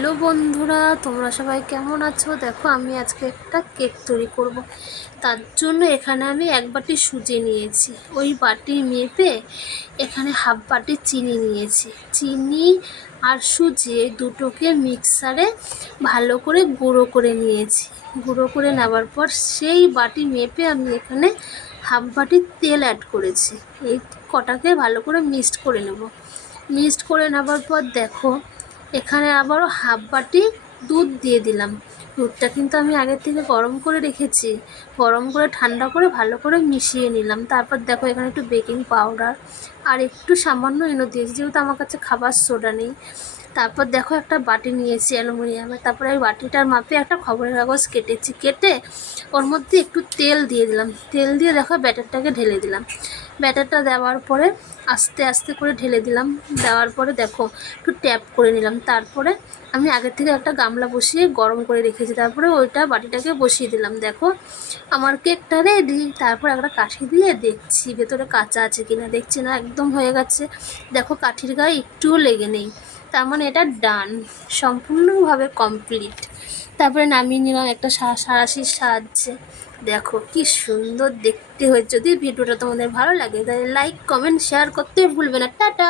Hello বন্ধুরা, তোমরা সবাই কেমন আছো? দেখো, আমি আজকে একটা কেক তৈরি করব। তার জন্য এখানে আমি 1 বাটি সুজি নিয়েছি। ওই বাটি মেপে এখানে হাফ বাটি চিনি নিয়েছি। চিনি আর সুজি এই দুটোকে মিক্সারে ভালো করে গুঁড়ো করে নিয়েছি। গুঁড়ো করে নেওয়ার পর সেই বাটি মেপে আমি এখানে হাফ বাটি তেল অ্যাড করেছি। এই কটাকে ভালো করে মিক্সড করে নেব। মিক্সড করে নেওয়ার পর দেখো, এখানে আবারও হাফ বাটি দুধ দিয়ে দিলাম। দুধটা কিন্তু আমি আগের থেকে গরম করে রেখেছি। গরম করে ঠান্ডা করে ভালো করে মিশিয়ে নিলাম। তারপর দেখো, এখানে একটু বেকিং পাউডার আর একটু সামান্য ইনো দিয়েছি, যেহেতু আমার কাছে খাবার সোডা নেই। তারপর দেখো, একটা বাটি নিয়েছি অ্যালুমিনিয়ামের। তারপরে এই বাটিটার মাপে একটা খবরের কাগজ কেটেছি। কেটে ওর মধ্যে একটু তেল দিয়ে দিলাম। তেল দিয়ে দেখো ব্যাটারটাকে ঢেলে দিলাম। ব্যাটারটা দেওয়ার পরে আস্তে আস্তে করে ঢেলে দিলাম। দেওয়ার পরে দেখো একটু ট্যাপ করে নিলাম। তারপরে আমি আগের থেকে একটা গামলা বসিয়ে গরম করে রেখেছি। তারপরে ওইটা বাটিটাকে বসিয়ে দিলাম। দেখো আমার কেকটা রেডি। তারপর একটা কাঠি দিয়ে দেখছি ভেতরে কাঁচা আছে কিনা। দেখছি না, একদম হয়ে গেছে। দেখো কাঠির গায়ে একটুও লেগে নেই, তার মানে এটা ডান, সম্পূর্ণভাবে কমপ্লিট। তারপরে নামিয়ে নিলাম একটা সাঁড়াশির সাহায্যে। দেখো কি সুন্দর দেখতে হয়েছে। যদি ভিডিওটা তোমাদের ভালো লাগে তাহলে লাইক, কমেন্ট, শেয়ার করতে ভুলবে না। টাটা।